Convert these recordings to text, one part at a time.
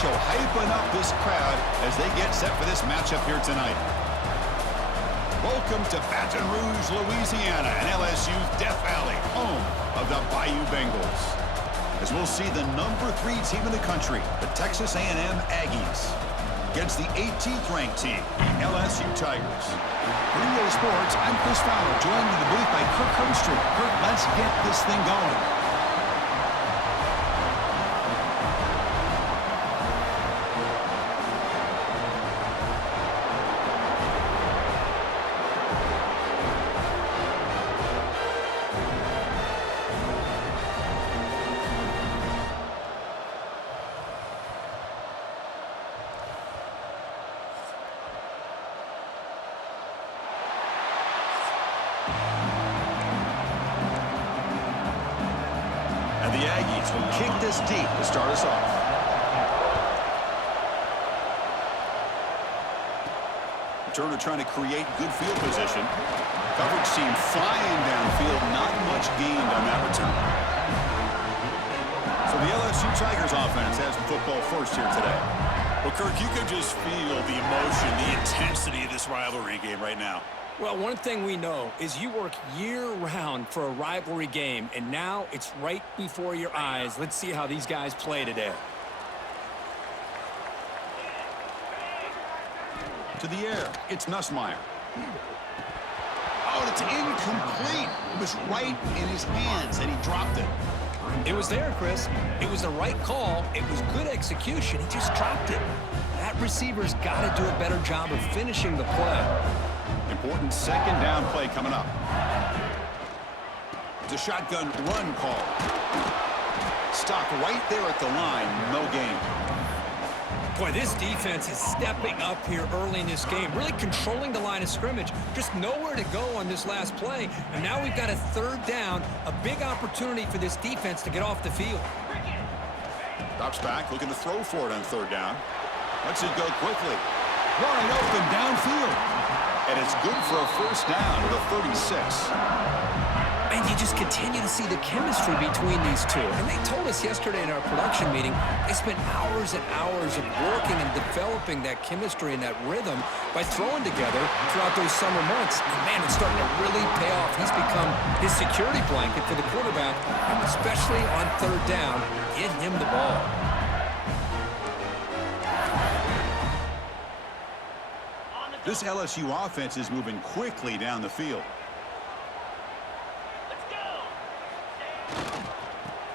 show hyping up this crowd as they get set for this matchup here tonight. Welcome to Baton Rouge, Louisiana, and LSU's Death Valley, home of the Bayou Bengals. As we'll see the #3 team in the country, the Texas A&M Aggies, against the 18th ranked team, the LSU Tigers. Green Day Sports, I'm Chris Fowler, joined in the booth by Kirk Herbstreit. Kirk, let's get this thing going. And the Aggies will kick this deep to start us off. Turner trying to create good field position. Coverage seemed flying downfield. Not much gained on that return. So the LSU Tigers offense has the football first here today. Well, Kirk, you could just feel the emotion, the intensity of this rivalry game right now. Well, one thing we know is you work year-round for a rivalry game, and now it's right before your eyes. Let's see how these guys play today. To the air, it's Nussmeier. Oh, it's incomplete. It was right in his hands, and he dropped it. It was there, Chris. It was the right call. It was good execution. He just dropped it. That receiver's got to do a better job of finishing the play. Important second down play coming up. It's a shotgun run call. Stopped right there at the line. No gain. Boy, this defense is stepping up here early in this game, really controlling the line of scrimmage. Just nowhere to go on this last play. And now we've got a third down, a big opportunity for this defense to get off the field. Drops back, looking to throw for it on third down. Lets it go quickly. Wide open downfield. And it's good for a first down with a 36. And you just continue to see the chemistry between these two. And they told us yesterday in our production meeting, they spent hours and hours of working and developing that chemistry and that rhythm by throwing together throughout those summer months. And man, it's starting to really pay off. He's become his security blanket for the quarterback, and especially on third down, get him the ball. This LSU offense is moving quickly down the field.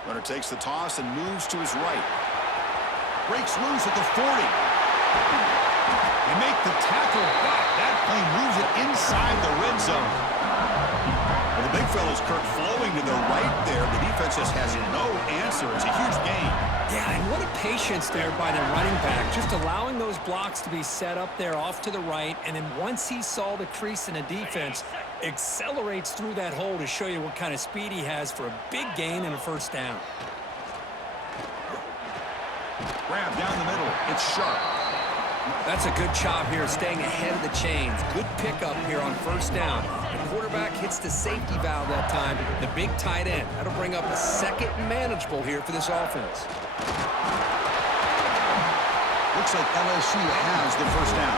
Runner takes the toss and moves to his right. Breaks loose at the 40. They make the tackle back. That play moves it inside the red zone. Well, the big fella's Kirk flowing to the right there. The defense just has no answer. It's a huge gain. Yeah, and what a patience there by the running back, just allowing those blocks to be set up there off to the right, and then once he saw the crease in the defense, accelerates through that hole to show you what kind of speed he has for a big gain and a first down. Grab down the middle. It's sharp. That's a good job here, staying ahead of the chains. Good pickup here on first down. The quarterback hits the safety valve that time, the big tight end. That'll bring up a second manageable here for this offense. Looks like LSU has the first down.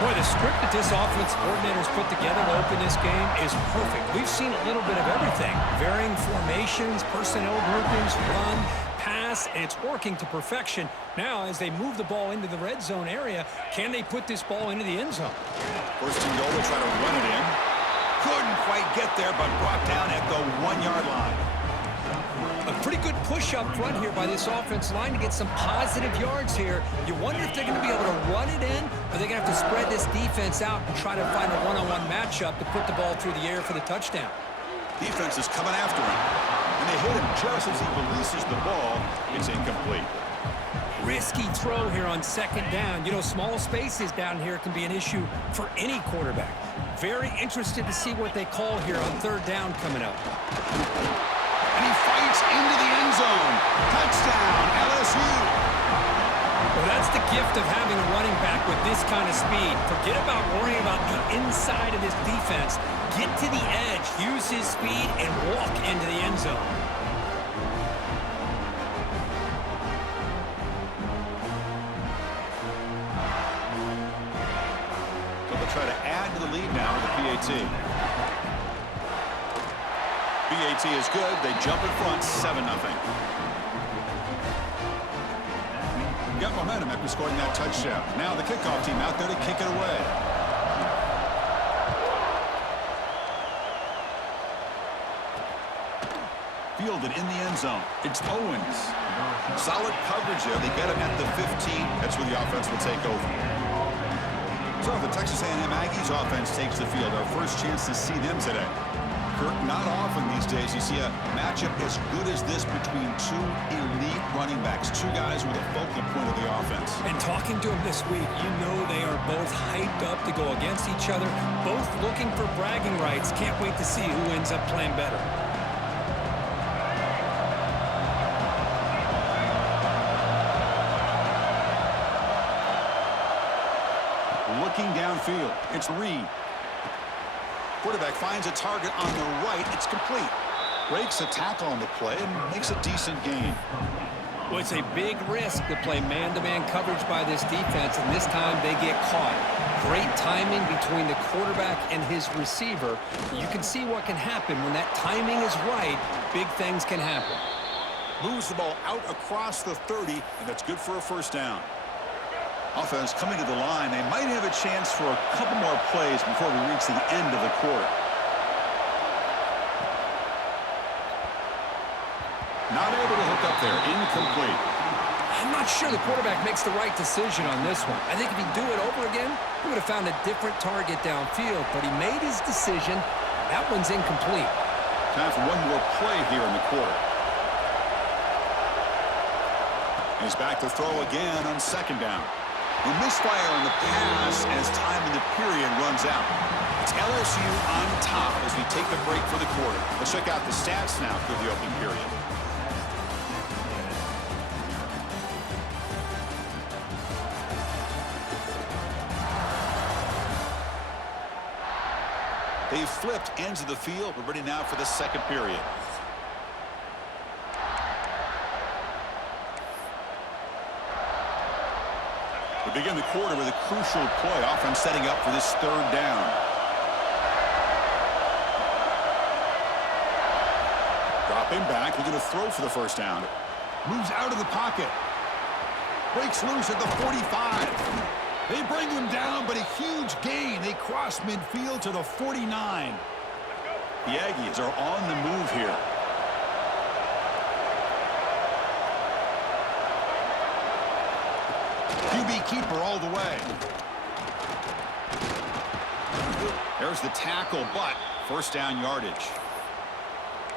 Boy, the script that this offense coordinator's put together to open this game is perfect. We've seen a little bit of everything. Varying formations, personnel groupings, run, pass, and it's working to perfection. Now, as they move the ball into the red zone area, can they put this ball into the end zone? First and goal, they try to run it in. Couldn't quite get there, but brought down at the 1-yard line. A pretty good push up front here by this offense line to get some positive yards here. You wonder if they're going to be able to run it in, or they're going to have to spread this defense out and try to find a one-on-one matchup to put the ball through the air for the touchdown. Defense is coming after him, and they hit him just as he releases the ball. It's incomplete. Risky throw here on second down. You know, small spaces down here can be an issue for any quarterback. Very interested to see what they call here on third down coming up. And he fights into the end zone. Touchdown, LSU. Well, that's the gift of having a running back with this kind of speed. Forget about worrying about the inside of this defense. Get to the edge, use his speed, and walk into the end zone. try to add to the lead now with the PAT. PAT is good. They jump in front, 7-0. Got momentum after scoring that touchdown. Now the kickoff team out there to kick it away. Fielded in the end zone. It's Owens. Solid coverage there. They get him at the 15. That's where the offense will take over. So the Texas A&M Aggies offense takes the field. Our first chance to see them today. Kirk, not often these days you see a matchup as good as this between two elite running backs, two guys with a focal point of the offense. And talking to them this week, you know they are both hyped up to go against each other, both looking for bragging rights. Can't wait to see who ends up playing better. Looking downfield, it's Reed. Quarterback finds a target on the right. It's complete. Breaks a tackle on the play and makes a decent gain. Well, it's a big risk to play man-to-man coverage by this defense, and this time they get caught. Great timing between the quarterback and his receiver. You can see what can happen when that timing is right. Big things can happen. Moves the ball out across the 30, and that's good for a first down. Offense coming to the line. They might have a chance for a couple more plays before we reach the end of the quarter. Not able to hook up there. Incomplete. I'm not sure the quarterback makes the right decision on this one. I think if he'd do it over again, he would have found a different target downfield, but he made his decision. That one's incomplete. Time for one more play here in the quarter. He's back to throw again on second down. A misfire on the pass as time in the period runs out. It's LSU on top as we take the break for the quarter. Let's check out the stats now through the opening period. They've flipped ends of the field. We're ready now for the second period. We begin the quarter with a crucial play. Offense setting up for this third down. Dropping back, looking to throw for the first down. Moves out of the pocket. Breaks loose at the 45. They bring him down, but a huge gain. They cross midfield to the 49. The Aggies are on the move here. QB keeper all the way. There's the tackle, but first down yardage.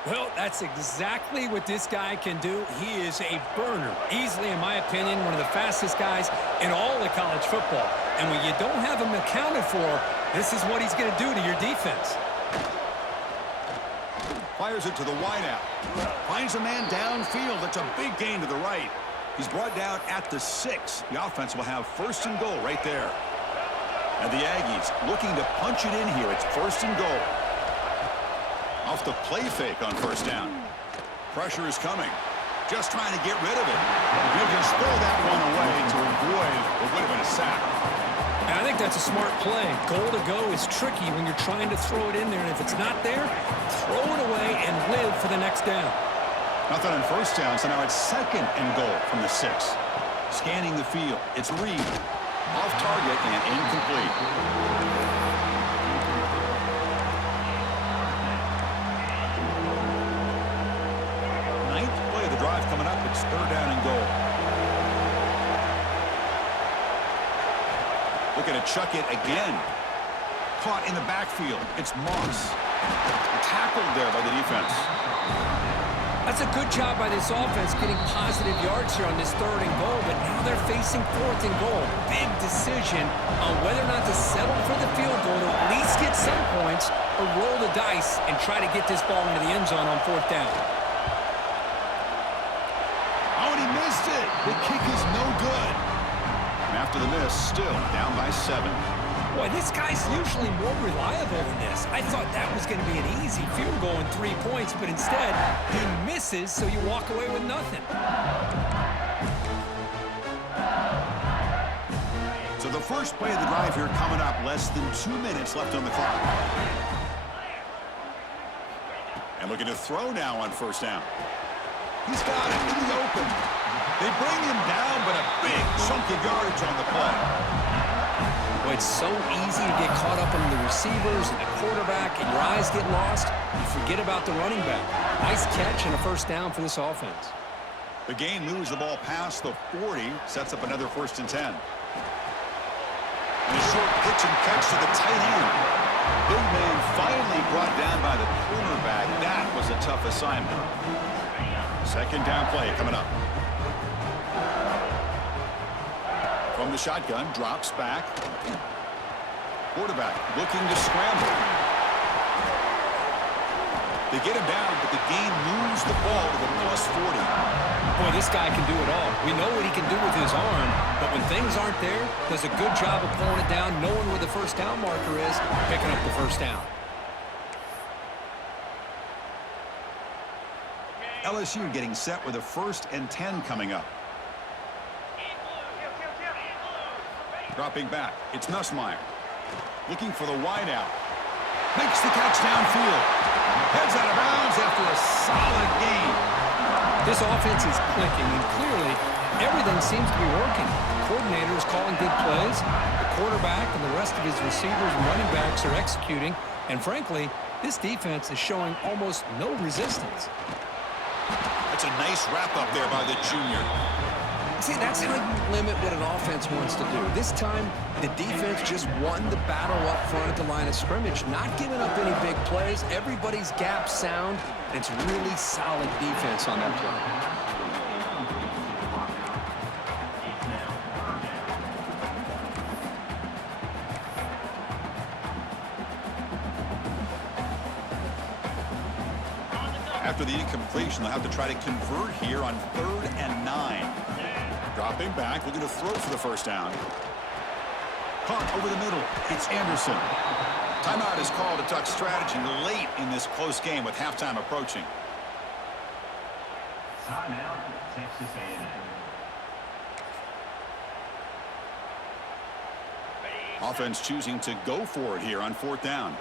Well, that's exactly what this guy can do. He is a burner. Easily, in my opinion, one of the fastest guys in all of college football. And when you don't have him accounted for, this is what he's going to do to your defense. Fires it to the wideout. Finds a man downfield. That's a big gain to the right. He's brought down at the 6. The offense will have first and goal right there. And the Aggies looking to punch it in here. It's first and goal. Off the play fake on first down. Pressure is coming. Just trying to get rid of it. He'll just throw that one away to avoid what would have been a sack. And I think that's a smart play. Goal to go is tricky when you're trying to throw it in there. And if it's not there, throw it away and live for the next down. Nothing on first down, so now it's second and goal from the 6. Scanning the field. It's Reed. Off target and incomplete. Ninth play of the drive coming up. It's third down and goal. Looking to chuck it again. Caught in the backfield. It's Moss. Tackled there by the defense. That's a good job by this offense getting positive yards here on this third and goal, but now they're facing fourth and goal. Big decision on whether or not to settle for the field goal to at least get some points or roll the dice and try to get this ball into the end zone on fourth down. Oh, and he missed it. The kick is no good. And after the miss, still down by 7. Boy, this guy's usually more reliable than this. I thought that was going to be an easy field goal in 3 points, but instead, he misses, so you walk away with nothing. So the first play of the drive here coming up. Less than 2 minutes left on the clock. And looking to throw now on first down. He's got it in the open. They bring him down, but a big chunk of yardage on the play. Well, it's so easy to get caught up in the receivers and the quarterback, and your eyes get lost. You forget about the running back. Nice catch and a first down for this offense. The gain moves the ball past the 40, sets up another 1st and 10. And a short pitch and catch to the tight end. Big man finally brought down by the cornerback. That was a tough assignment. 2nd down play coming up. From the shotgun, drops back. Quarterback looking to scramble. They get him down, but the gain moves the ball to the +40. Boy, this guy can do it all. We know what he can do with his arm, but when things aren't there, does a good job of pulling it down, knowing where the first down marker is, picking up the first down. LSU getting set with a 1st and 10 coming up. Dropping back, it's Nussmeier. Looking for the wideout. Makes the catch downfield. Heads out of bounds after a solid gain. This offense is clicking, and clearly everything seems to be working. The coordinator is calling good plays. The quarterback and the rest of his receivers and running backs are executing. And frankly, this defense is showing almost no resistance. That's a nice wrap-up there by the junior. See, that's how you limit what an offense wants to do. This time, the defense just won the battle up front at the line of scrimmage, not giving up any big plays. Everybody's gap sound, and it's really solid defense on that play. After the incompletion, they'll have to try to convert here on 3rd and 9. Dropping back, looking to throw for the first down. Caught over the middle. It's Anderson. Timeout is called to talk strategy late in this close game with halftime approaching. Timeout, Texas A&M. Offense choosing to go for it here on 4th down.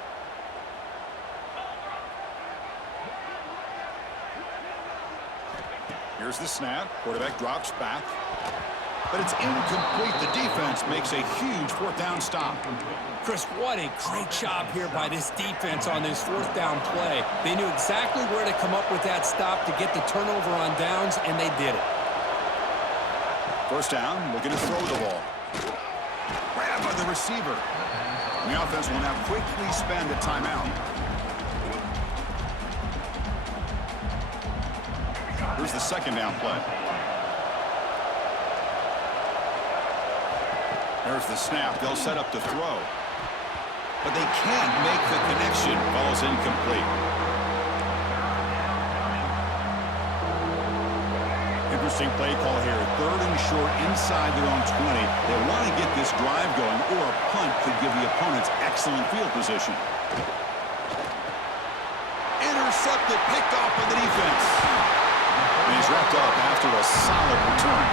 Here's the snap. Quarterback drops back. But it's incomplete. The defense makes a huge 4th down stop. Chris, what a great job here by this defense on this 4th down play. They knew exactly where to come up with that stop to get the turnover on downs, and they did it. First down, looking to throw the ball. Grab by the receiver. The offense will now quickly spend a timeout. Here's the 2nd down play. There's the snap. They'll set up to throw. But they can't make the connection. Ball's incomplete. Interesting play call here. 3rd and short inside their own 20. They want to get this drive going, or a punt could give the opponents excellent field position. Intercepted, picked off by the defense. And he's wrapped up after a solid return.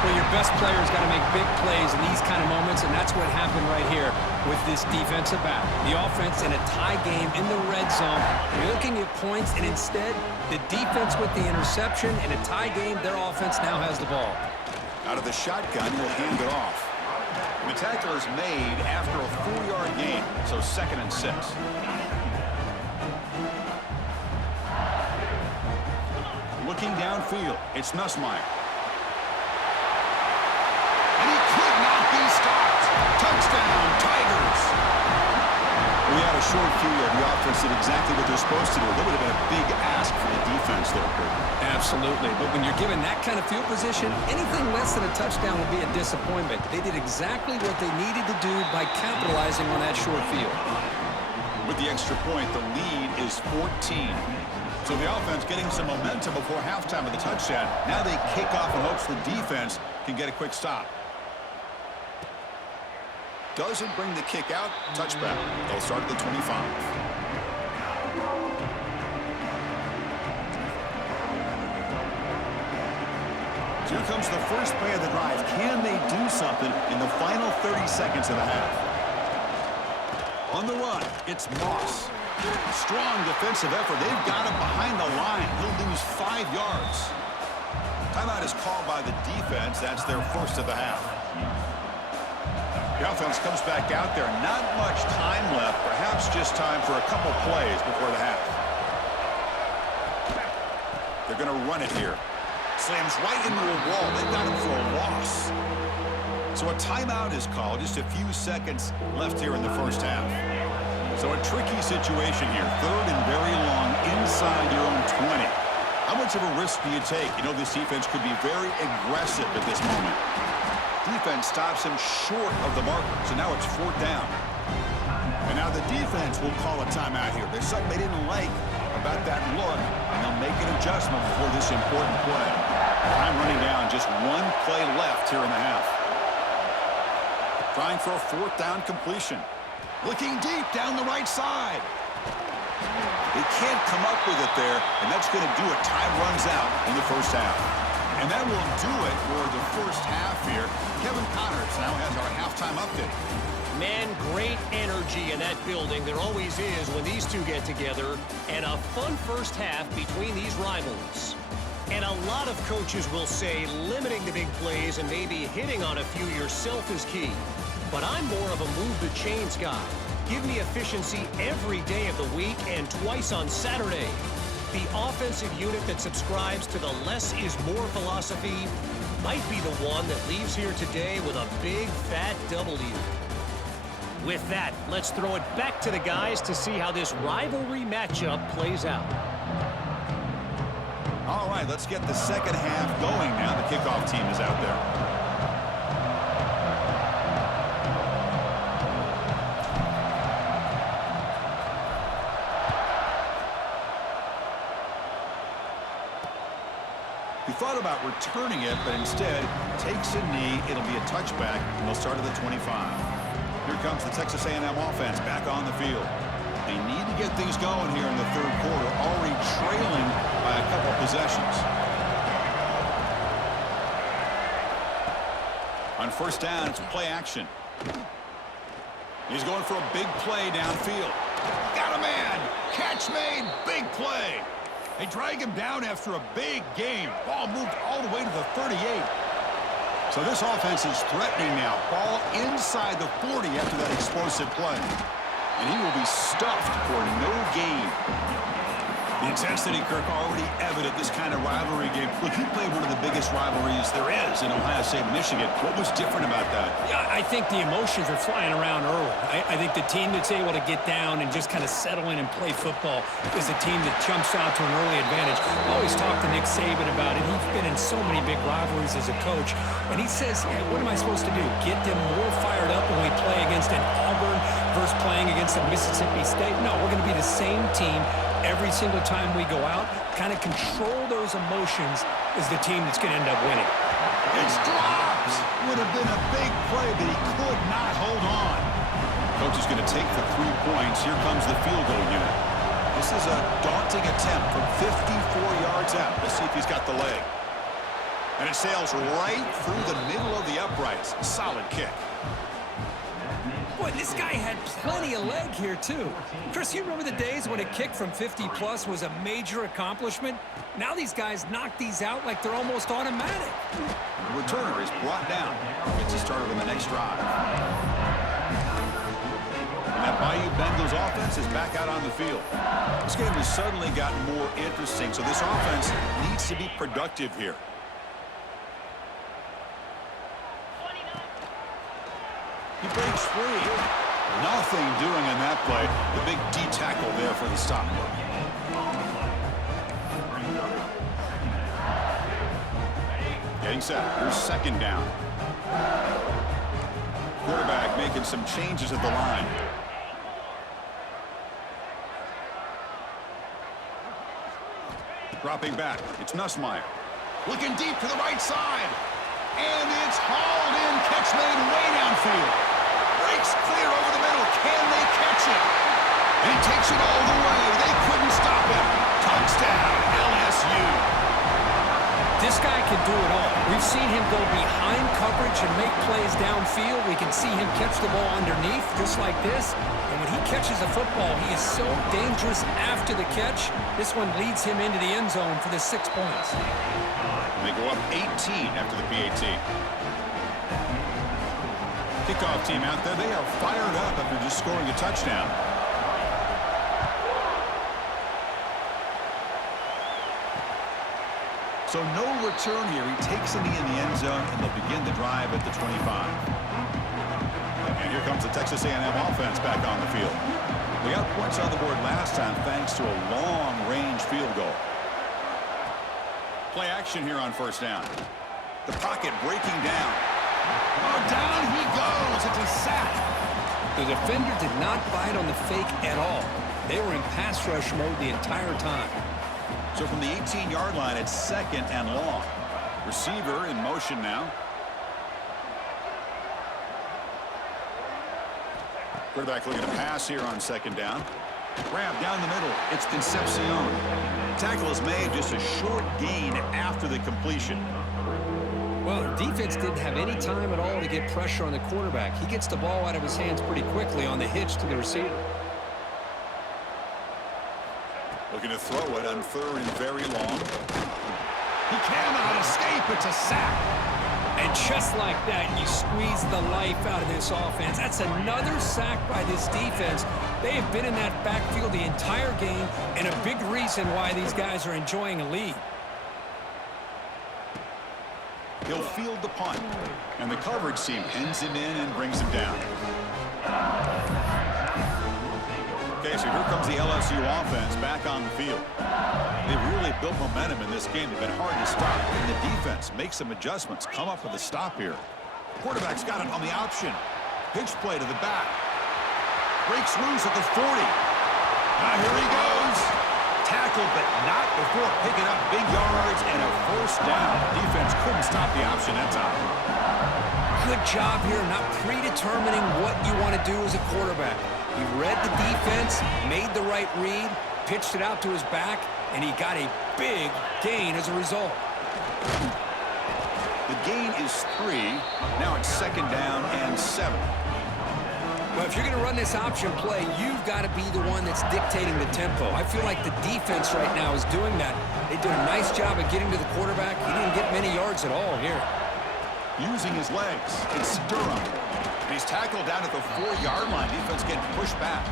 Well, your best player's got to make big plays in these kind of moments, and that's what happened right here with this defensive back. The offense in a tie game in the red zone. You're looking at points, and instead, the defense with the interception. In a tie game, their offense now has the ball. Out of the shotgun, he'll hand it off. The tackle is made after a 4-yard gain, so 2nd and 6. Looking downfield, it's Nussmeier. And he could not be stopped. Touchdown, Tigers. We had a short field. The offense did exactly what they're supposed to do. That would have been a big ask for the defense there, Kurt. Absolutely. But when you're given that kind of field position, anything less than a touchdown would be a disappointment. They did exactly what they needed to do by capitalizing on that short field. With the extra point, the lead is 14. So the offense getting some momentum before halftime of the touchdown. Now they kick off in hopes the defense can get a quick stop. Doesn't bring the kick out. Touchback. They'll start at the 25. Here comes the first play of the drive. Can they do something in the final 30 seconds of the half? On the run, it's Moss. Strong defensive effort. They've got him behind the line. He'll lose 5 yards. Timeout is called by the defense. That's their first of the half. The offense comes back out there. Not much time left. Perhaps just time for a couple plays before the half. They're going to run it here. Slams right into a wall. They've got him for a loss. So a timeout is called. Just a few seconds left here in the first half. So a tricky situation here. Third and very long inside your own 20. How much of a risk do you take? You know this defense could be very aggressive at this moment. Defense stops him short of the marker. So now it's 4th down. And now the defense will call a timeout here. There's something they didn't like about that look, and they'll make an adjustment before this important play. Time running down. Just 1 play left here in the half. Trying for a 4th down completion. Looking deep down the right side. They can't come up with it there, and that's going to do it. Time runs out in the first half. And that will do it for the first half here. Kevin Connors now has our halftime update. Man, great energy in that building. There always is when these two get together. And a fun first half between these rivals. And a lot of coaches will say limiting the big plays and maybe hitting on a few yourself is key. But I'm more of a move the chains guy. Give me efficiency every day of the week and twice on Saturday. The offensive unit that subscribes to the less is more philosophy might be the one that leaves here today with a big fat W. With that, let's throw it back to the guys to see how this rivalry matchup plays out. All right, let's get the second half going now. The kickoff team is out there. He thought about returning it, but instead takes a knee. It'll be a touchback, and they'll start at the 25. Here comes the Texas A&M offense back on the field. They need to get things going here in the third quarter, already trailing by a couple possessions. On first down, it's play action. He's going for a big play downfield. Got a man. Catch made. Big play. They drag him down after a big game. Ball moved all the way to the 38. So this offense is threatening now. Ball inside the 40 after that explosive play. And he will be stuffed for no gain. The intensity, Kirk, already evident this kind of rivalry game. Look, he played one of the biggest rivalries there is in Ohio State, Michigan. What was different about that? Yeah, I think the emotions are flying around early. I think the team that's able to get down and just kind of settle in and play football is the team that jumps out to an early advantage. I always talk to Nick Saban about it. He's been in so many big rivalries as a coach. And he says, hey, what am I supposed to do? Get them more fired up when we play against an Auburn versus playing against a Mississippi State? No, we're going to be the same team every single time we go out. Kind of control those emotions is the team that's going to end up winning. It's dropped. Would have been a big play, but he could not hold on. Coach is going to take the 3 points. Here comes the field goal unit. This is a daunting attempt from 54 yards out. Let's see if he's got the leg. And it sails right through the middle of the uprights. Solid kick. Boy, this guy had plenty of leg here, too. Chris, you remember the days when a kick from 50-plus was a major accomplishment? Now these guys knock these out like they're almost automatic. The returner is brought down. Gets us started on the next drive. And that Bayou Bengals offense is back out on the field. This game has suddenly gotten more interesting, so this offense needs to be productive here. He breaks free. Nothing doing in that play. The big D tackle there for the stop. Getting set. Here's second down. Quarterback making some changes at the line. Dropping back. It's Nussmeier. Looking deep to the right side. And it's hauled in. Catch made way downfield. Breaks clear over the middle. Can they catch it? And he takes it all the way. They couldn't stop him. Touchdown, LSU. This guy can do it all. We've seen him go behind coverage and make plays downfield. We can see him catch the ball underneath, just like this. And when he catches a football, he is so dangerous after the catch. This one leads him into the end zone for the 6 points. They go up 18 after the PAT. Kickoff team out there. They are fired up after just scoring a touchdown. So no return here. He takes it in the end zone, and they'll begin the drive at the 25. And here comes the Texas A&M offense back on the field. They got points on the board last time thanks to a long-range field goal. Play action here on first down. The pocket breaking down. Oh, down he goes. It's a sack. The defender did not bite on the fake at all. They were in pass rush mode the entire time. So from the 18-yard line, it's second and long. Receiver in motion now. Quarterback looking to pass here on second down. Grab down the middle. It's Concepcion. Tackle is made, just a short gain after the completion. Well, the defense didn't have any time at all to get pressure on the quarterback. He gets the ball out of his hands pretty quickly on the hitch to the receiver. Looking to throw it on third and very long. He cannot escape. It's a sack. And just like that, you squeeze the life out of this offense. That's another sack by this defense. They have been in that backfield the entire game, and a big reason why these guys are enjoying a lead. He'll field the punt, and the coverage team pins him in and brings him down. Okay, so here comes the LSU offense back on the field. They've really built momentum in this game. They've been hard to stop, and the defense makes some adjustments, come up with a stop here. Quarterback's got it on the option. Pitch play to the back. Breaks loose at the 40. Here he goes. Tackled, but not before picking up big yards and a first down. Defense couldn't stop the option that time. Good job here not predetermining what you want to do as a quarterback. He read the defense, made the right read, pitched it out to his back, and he got a big gain as a result. The gain is 3. Now it's second down and 7. Well, if you're going to run this option play, you've got to be the one that's dictating the tempo. I feel like the defense right now is doing that. They did a nice job of getting to the quarterback. He didn't get many yards at all here. Using his legs, it's Durham. And he's tackled down at the 4-yard line. Defense getting pushed back.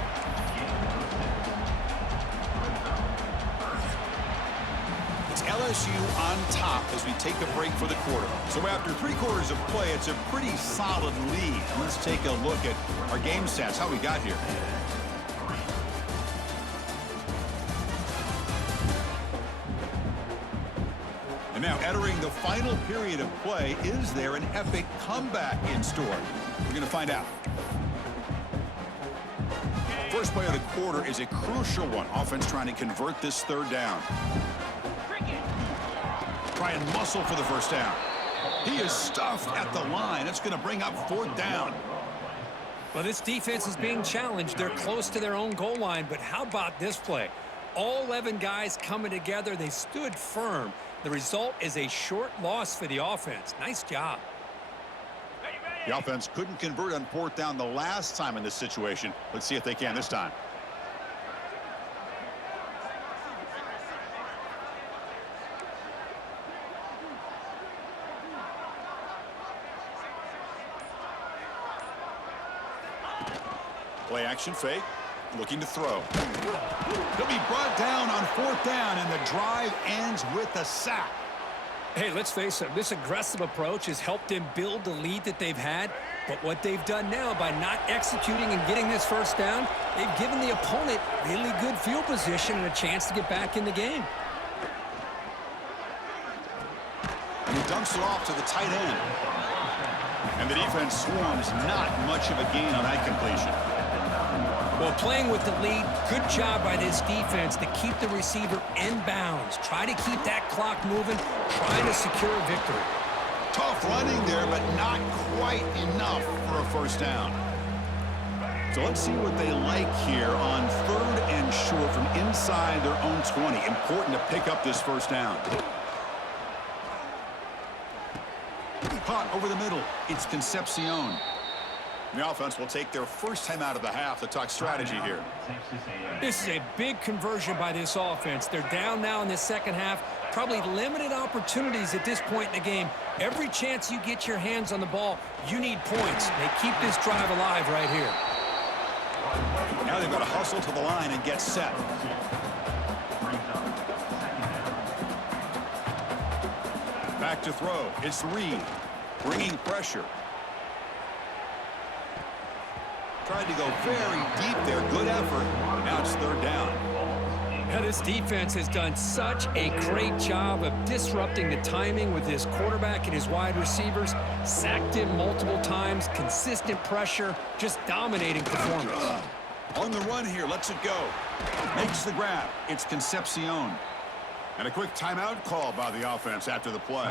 It's LSU on top as we take a break for the quarter. So after 3 quarters of play, it's a pretty solid lead. Let's take a look at our game stats, how we got here. And now entering the final period of play, is there an epic comeback in store? We're going to find out. First play of the quarter is a crucial one. Offense trying to convert this third down. Try and muscle for the first down. He is stuffed at the line. It's going to bring up 4th down. Well, this defense is being challenged. They're close to their own goal line, but how about this play? All 11 guys coming together. They stood firm. The result is a short loss for the offense. Nice job. The offense couldn't convert on 4th down the last time in this situation. Let's see if they can this time. Play action fake. Looking to throw. He'll be brought down on 4th down, and the drive ends with a sack. Hey, let's face it, this aggressive approach has helped them build the lead that they've had. But what they've done now by not executing and getting this first down, they've given the opponent really good field position and a chance to get back in the game. And he dumps it off to the tight end. And the defense swarms, not much of a gain on that completion. Well, playing with the lead, good job by this defense to keep the receiver in bounds. Try to keep that clock moving, trying to secure a victory. Tough running there, but not quite enough for a first down. So let's see what they like here on 3rd and short from inside their own 20. Important to pick up this first down. Caught over the middle. It's Concepcion. The offense will take their first time out of the half to talk strategy here. Texas A&M. This is a big conversion by this offense. They're down now in the second half. Probably limited opportunities at this point in the game. Every chance you get your hands on the ball, you need points. They keep this drive alive right here. Now they've got to hustle to the line and get set. Back to throw. It's Reed. Bringing pressure. Tried to go very deep there. Good effort. Now it's third down. Now, this defense has done such a great job of disrupting the timing with his quarterback and his wide receivers. Sacked him multiple times, consistent pressure, just dominating performance. On the run here, lets it go. Makes the grab. It's Concepcion. And a quick timeout call by the offense after the play.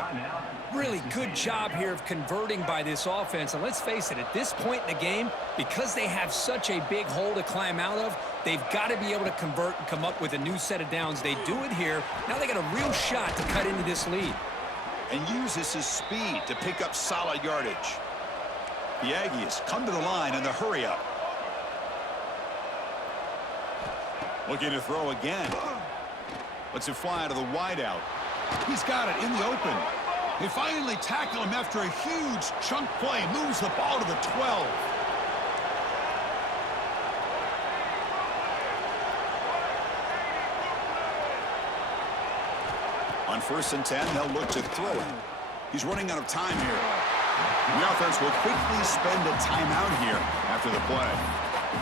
Really good job here of converting by this offense. And let's face it, at this point in the game, because they have such a big hole to climb out of, they've got to be able to convert and come up with a new set of downs. They do it here. Now they got a real shot to cut into this lead. And uses his speed to pick up solid yardage. The Aggies come to the line in the hurry-up. Looking to throw again. Lets it fly out of the wideout. He's got it in the open. They finally tackle him after a huge chunk play. Moves the ball to the 12. On 1st and 10, they'll look to throw it. He's running out of time here. And the offense will quickly spend a timeout here after the play.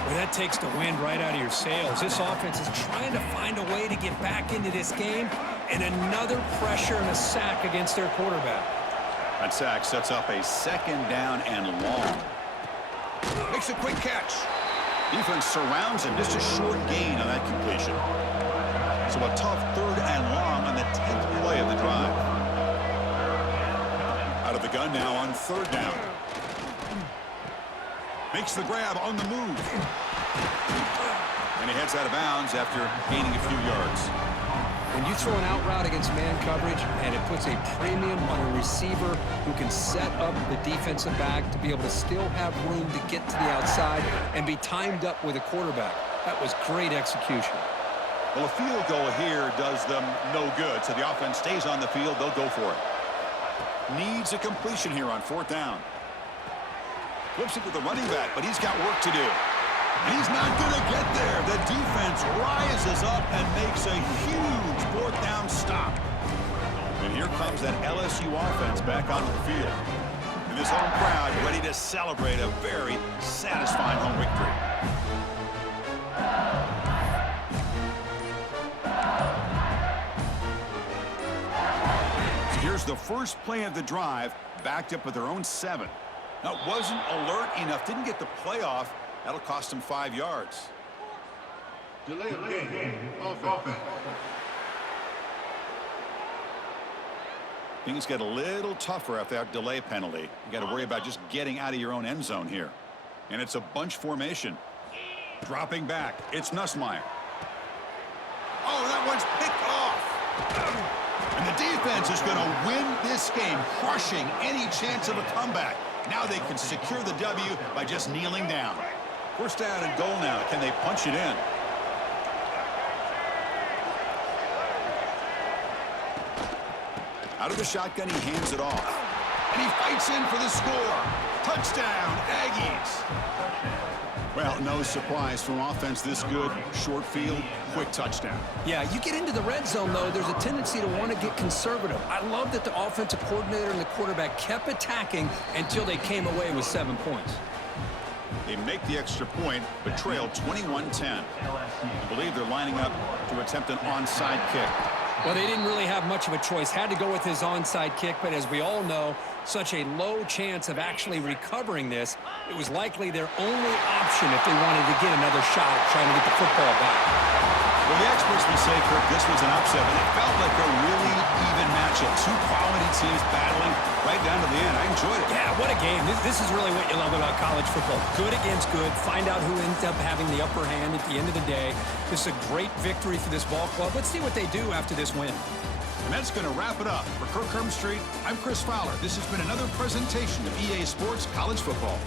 Well, that takes the wind right out of your sails. This offense is trying to find a way to get back into this game, and another pressure and a sack against their quarterback. That sack sets up a second down and long. Makes a quick catch. Defense surrounds him. Just a short gain on that completion. So a tough third and long on the 10th play of the drive. Out of the gun now on 3rd down. Makes the grab on the move. And he heads out of bounds after gaining a few yards. When you throw an out route against man coverage, and it puts a premium on a receiver who can set up the defensive back to be able to still have room to get to the outside and be timed up with a quarterback. That was great execution. Well, a field goal here does them no good, so the offense stays on the field. They'll go for it. Needs a completion here on 4th down. Flips it to the running back, but he's got work to do. And he's not going to get there. The defense rises up and makes a huge 4th down stop. And here comes that LSU offense back onto the field. And this home crowd ready to celebrate a very satisfying home victory. So here's the first play of the drive, backed up with their own 7. Now, wasn't alert enough, didn't get the play off. That'll cost him 5 yards. Delay of game. Offense. Things get a little tougher after that delay penalty. You got to worry about just getting out of your own end zone here. And it's a bunch formation. Dropping back. It's Nussmeier. Oh, that one's picked off. And the defense is going to win this game, crushing any chance of a comeback. Now they can secure the W by just kneeling down. 1st down and goal now. Can they punch it in? Out of the shotgun, he hands it off. And he fights in for the score. Touchdown, Aggies. Well, no surprise from offense this good. Short field, quick touchdown. Yeah, you get into the red zone, though, there's a tendency to want to get conservative. I love that the offensive coordinator and the quarterback kept attacking until they came away with 7 points. They make the extra point, but trail 21-10. I believe they're lining up to attempt an onside kick. Well, they didn't really have much of a choice. Had to go with his onside kick, but as we all know, such a low chance of actually recovering this. It was likely their only option if they wanted to get another shot at trying to get the football back. Well, the experts would say, Kirk, this was an upset, but it felt like a really even matchup. 2 quality teams battling right down to the end. I enjoyed it. Yeah, what a game. This is really what you love about college football. Good against good. Find out who ends up having the upper hand at the end of the day. This is a great victory for this ball club. Let's see what they do after this win. And that's going to wrap it up. For Kirk Street, I'm Chris Fowler. This has been another presentation of EA Sports College Football.